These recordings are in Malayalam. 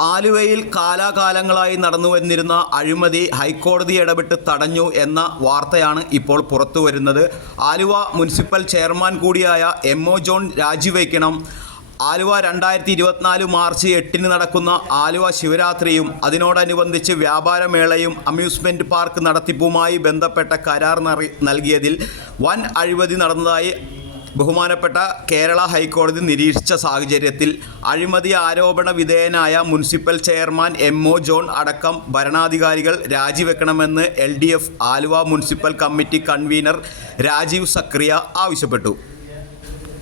ആലുവയിൽ കാലാകാലങ്ങളായി നടന്നു വന്നിരുന്ന അഴിമതി ഹൈക്കോടതി ഇടപെട്ട് തടഞ്ഞു എന്ന വാർത്തയാണ് ഇപ്പോൾ പുറത്തു വരുന്നത് ആലുവ മുനിസിപ്പൽ ചെയർമാൻ കൂടിയായ എം ഒ ജോൺ രാജിവെക്കണം. ആലുവ രണ്ടായിരത്തി ഇരുപത്തിനാല് മാർച്ച് എട്ടിന് നടക്കുന്ന ആലുവ ശിവരാത്രിയും അതിനോടനുബന്ധിച്ച് വ്യാപാരമേളയും അമ്യൂസ്മെന്റ് പാർക്ക് നടത്തിപ്പുമായി ബന്ധപ്പെട്ട കരാർ നൽകിയതിൽ വൻ അഴിമതി നടന്നതായി ബഹുമാനപ്പെട്ട കേരള ഹൈക്കോടതി നിരീക്ഷിച്ച സാഹചര്യത്തിൽ അഴിമതി ആരോപണ വിധേയനായ municipal chairman M O John അടക്കം ഭരണാധികാരികൾ രാജിവെക്കണമെന്ന് L D F Aluva municipal committee convener Rajeev Sakriya ആവശ്യപ്പെട്ടു.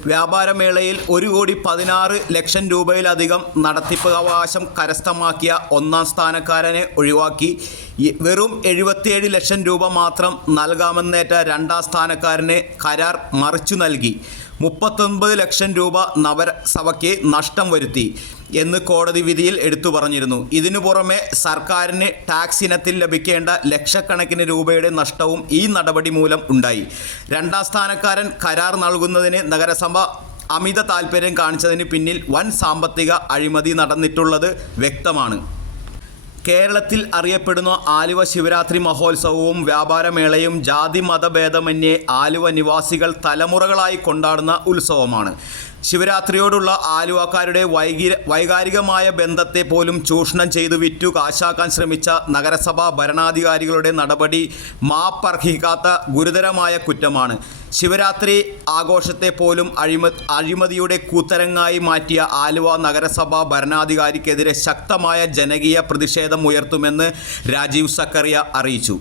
വ്യാപാരമേളയിൽ ഒരു കോടി പതിനാറ് ലക്ഷം രൂപയിലധികം നടത്തിപ്പ് അവകാശം കരസ്ഥമാക്കിയ ഒന്നാം സ്ഥാനക്കാരനെ ഒഴിവാക്കി. വെറും എഴുപത്തിയേഴ് ലക്ഷം രൂപ മാത്രം നൽകാമെന്നേറ്റ രണ്ടാം സ്ഥാനക്കാരന് കരാർ മറിച്ചു നൽകി. മുപ്പത്തൊൻപത് ലക്ഷം രൂപ നവരസഭയ്ക്ക് നഷ്ടം വരുത്തി എന്ന് കോടതി വിധിയിൽ എടുത്തു പറഞ്ഞിരുന്നു. ഇതിനു പുറമെ സർക്കാരിന് ടാക്സ് ഇനത്തിൽ ലഭിക്കേണ്ട ലക്ഷക്കണക്കിന് രൂപയുടെ നഷ്ടവും ഈ നടപടി മൂലം ഉണ്ടായി. രണ്ടാം സ്ഥാനക്കാരൻ കരാർ നൽകുന്നതിന് നഗരസഭ അമിത താൽപ്പര്യം കാണിച്ചതിന് പിന്നിൽ വൻ സാമ്പത്തിക അഴിമതി നടന്നിട്ടുള്ളത് വ്യക്തമാണ്. കേരളത്തിൽ അറിയപ്പെടുന്ന ആലുവ ശിവരാത്രി മഹോത്സവവും വ്യാപാരമേളയും ജാതി മതഭേദമന്യേ ആലുവ നിവാസികൾ തലമുറകളായി കൊണ്ടാടുന്ന ഉത്സവമാണ്. ശിവരാത്രിയോടുള്ള ആലുവക്കാരുടെ വൈകി വൈകാരികമായ ബന്ധത്തെ പോലും ചൂഷണം ചെയ്തു വിറ്റു കാശാക്കാൻ ശ്രമിച്ച നഗരസഭാ ഭരണാധികാരികളുടെ നടപടി മാപ്പർഹിക്കാത്ത ഗുരുതരമായ കുറ്റമാണ്. ശിവരാത്രി ആഘോഷത്തെ പോലും അഴിമ അഴിമതിയുടെ കൂത്തരങ്ങായി മാറ്റിയ ആലുവ നഗരസഭാ ഭരണാധികാരിക്കെതിരെ ശക്തമായ ജനകീയ പ്രതിഷേധം ഉയർത്തുമെന്ന് രാജീവ് സക്കറിയ അറിയിച്ചു.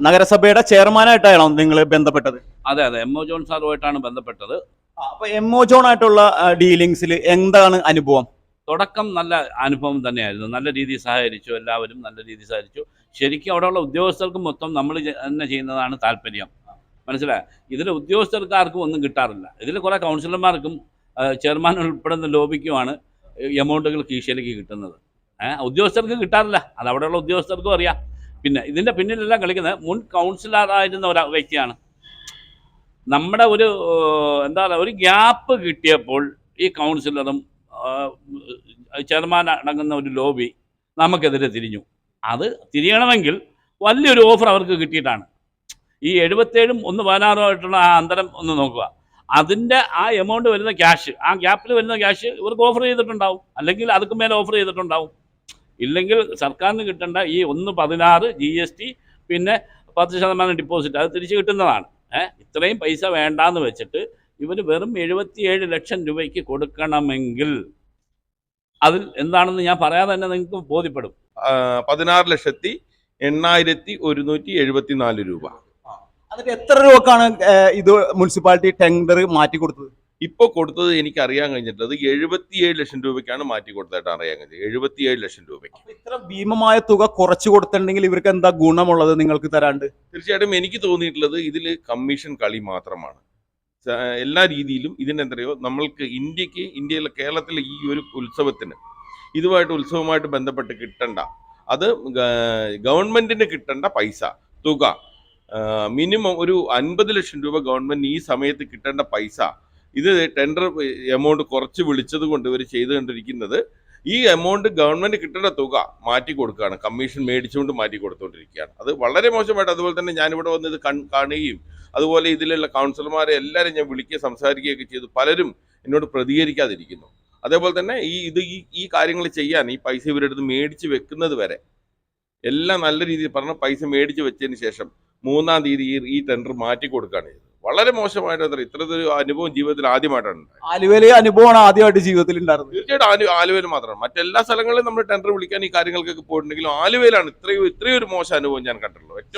നഗരസഭയുടെ ചെയർമാനായിട്ടാണോ നിങ്ങൾ ബന്ധപ്പെട്ടത്? അതെ അതെ. എം ഒ ജോൺ സാറുമായിട്ടാണ് ബന്ധപ്പെട്ടത്. അപ്പൊ എം ആയിട്ടുള്ള ഡീലിങ്സിൽ എന്താണ് അനുഭവം? തുടക്കം നല്ല അനുഭവം തന്നെയായിരുന്നു. നല്ല രീതിയിൽ സഹകരിച്ചു എല്ലാവരും നല്ല രീതിയിൽ സഹകരിച്ചു. ശരിക്കും അവിടെയുള്ള ഉദ്യോഗസ്ഥർക്ക് മൊത്തം നമ്മൾ തന്നെ ചെയ്യുന്നതാണ് താല്പര്യം. മനസ്സിലായ? ഇതിൽ ഉദ്യോഗസ്ഥർക്ക് ആർക്കും ഒന്നും കിട്ടാറില്ല. ഇതിൽ കുറേ കൗൺസിലർമാർക്കും ചെയർമാൻ ഉൾപ്പെടുന്ന ലോബിക്കുമാണ് എമൗണ്ടുകൾ കീശയിലേക്ക് കിട്ടുന്നത്. ഉദ്യോഗസ്ഥർക്ക് കിട്ടാറില്ല. അത് അവിടെയുള്ള ഉദ്യോഗസ്ഥർക്കും അറിയാം. പിന്നെ ഇതിന്റെ പിന്നിലെല്ലാം കളിക്കുന്നത് മുൻ കൗൺസിലറായിരുന്ന ഒരു വ്യക്തിയാണ്. നമ്മുടെ ഒരു എന്താ പറയുക ഒരു ഗ്യാപ്പ് കിട്ടിയപ്പോൾ ഈ കൗൺസിലറും ചെയർമാൻ അടങ്ങുന്ന ഒരു ലോബി നമുക്കെതിരെ തിരിഞ്ഞു. അത് തിരിയണമെങ്കിൽ വലിയൊരു ഓഫർ അവർക്ക് കിട്ടിയിട്ടാണ്. ഈ എഴുപത്തേഴും ഒന്ന് പതിനാറുമായിട്ടുള്ള ആ അന്തരം ഒന്ന് നോക്കുക. അതിന്റെ ആ എമൗണ്ട് വരുന്ന ക്യാഷ് ആ ഗ്യാപ്പിൽ വരുന്ന ക്യാഷ് ഇവർക്ക് ഓഫർ ചെയ്തിട്ടുണ്ടാവും. അല്ലെങ്കിൽ അതുക്ക് മേലെ ഓഫർ ചെയ്തിട്ടുണ്ടാവും. ഇല്ലെങ്കിൽ സർക്കാരിന് കിട്ടേണ്ട ഈ ഒന്ന് പതിനാറ് ജി എസ് ടി പിന്നെ പത്ത് ശതമാനം ഡിപ്പോസിറ്റ് അത് തിരിച്ച് കിട്ടുന്നതാണ്. ഇത്രയും പൈസ വേണ്ടാന്ന് വെച്ചിട്ട് ഇവർ വെറും എഴുപത്തിയേഴ് ലക്ഷം രൂപയ്ക്ക് കൊടുക്കണമെങ്കിൽ അതിൽ എന്താണെന്ന് ഞാൻ പറയാതെ തന്നെ നിങ്ങൾക്ക് ബോധ്യപ്പെടും. പതിനാറ് ലക്ഷത്തി എണ്ണായിരത്തി ഒരുന്നൂറ്റി എഴുപത്തിനാല് രൂപ. അതിന് എത്ര രൂപക്കാണ് ഇത് മുനിസിപ്പാലിറ്റി ടെൻഡർ മാറ്റി കൊടുത്തത് ഇപ്പൊ കൊടുത്തത് എനിക്ക് അറിയാൻ കഴിഞ്ഞിട്ടുള്ളത് എഴുപത്തിയേഴ് ലക്ഷം രൂപയ്ക്കാണ് മാറ്റി കൊടുത്തതായിട്ട് അറിയാൻ കഴിഞ്ഞത്. എഴുപത്തിയേഴ് ലക്ഷം രൂപയ്ക്ക്. ഇത്ര ഭീമമായ തുക കുറച്ച് കൊടുത്തിട്ടുണ്ടെങ്കിൽ ഇവർക്ക് എന്താ ഗുണമുള്ളത് നിങ്ങൾക്ക് തരാണ്ട്? തീർച്ചയായിട്ടും എനിക്ക് തോന്നിയിട്ടുള്ളത് ഇതിൽ കമ്മീഷൻ കളി മാത്രമാണ്. എല്ലാ രീതിയിലും ഇതിനെന്തറിയോ നമ്മൾക്ക് ഇന്ത്യയ്ക്ക് ഇന്ത്യയിലെ കേരളത്തിലെ ഈ ഒരു ഉത്സവത്തിന് ഇതുമായിട്ട് ഉത്സവമായിട്ട് ബന്ധപ്പെട്ട് കിട്ടണ്ട. അത് ഗവൺമെന്റിന് കിട്ടേണ്ട പൈസ തുക. മിനിമം ഒരു അൻപത് ലക്ഷം രൂപ ഗവൺമെന്റിന് ഈ സമയത്ത് കിട്ടേണ്ട പൈസ ഇത് ടെൻഡർ എമൗണ്ട് കുറച്ച് വിളിച്ചത് കൊണ്ട് ഇവർ ചെയ്തുകൊണ്ടിരിക്കുന്നത് ഈ എമൗണ്ട് ഗവൺമെന്റ് കിട്ടേണ്ട തുക മാറ്റി കൊടുക്കുകയാണ് കമ്മീഷൻ മേടിച്ചുകൊണ്ട് മാറ്റി കൊടുത്തുകൊണ്ടിരിക്കുകയാണ് അത് വളരെ മോശമായിട്ട് അതുപോലെ തന്നെ ഞാനിവിടെ വന്ന് ഇത് കാണുകയും അതുപോലെ ഇതിലുള്ള കൗൺസിലർമാരെ എല്ലാവരും ഞാൻ വിളിക്കുകയും സംസാരിക്കുകയൊക്കെ ചെയ്തു. പലരും എന്നോട് പ്രതികരിക്കാതിരിക്കുന്നു. അതേപോലെ തന്നെ ഈ ഇത് ഈ ഈ കാര്യങ്ങൾ ചെയ്യാൻ ഈ പൈസ ഇവരുടെ അടുത്ത് മേടിച്ച് വെക്കുന്നത് വരെ എല്ലാം നല്ല രീതിയിൽ പറഞ്ഞ പൈസ മേടിച്ച് വെച്ചതിന് ശേഷം മൂന്നാം തീയതി ഈ ടെൻഡർ മാറ്റി കൊടുക്കുകയാണ് ചെയ്തത്. വളരെ മോശമായിട്ട് ഇത്രത്തൊരു അനുഭവം ജീവിതത്തിൽ ആദ്യമായിട്ടാണ്. ആലുവയിലെ അനുഭവമാണ് ആദ്യമായിട്ട് ജീവിതത്തിൽ ഉണ്ടായിരുന്നത്. തീർച്ചയായിട്ടും ആലു ആലുവയിൽ മാത്രമാണ്. മറ്റെല്ലാ സ്ഥലങ്ങളിലും നമ്മൾ ടെൻഡർ വിളിക്കാൻ ഈ കാര്യങ്ങൾക്കൊക്കെ പോയിട്ടുണ്ടെങ്കിലും ആലുവയിലാണ് ഇത്രയും ഇത്രയും ഒരു മോശം അനുഭവം ഞാൻ കണ്ടിട്ടുള്ളൂ ഏറ്റവും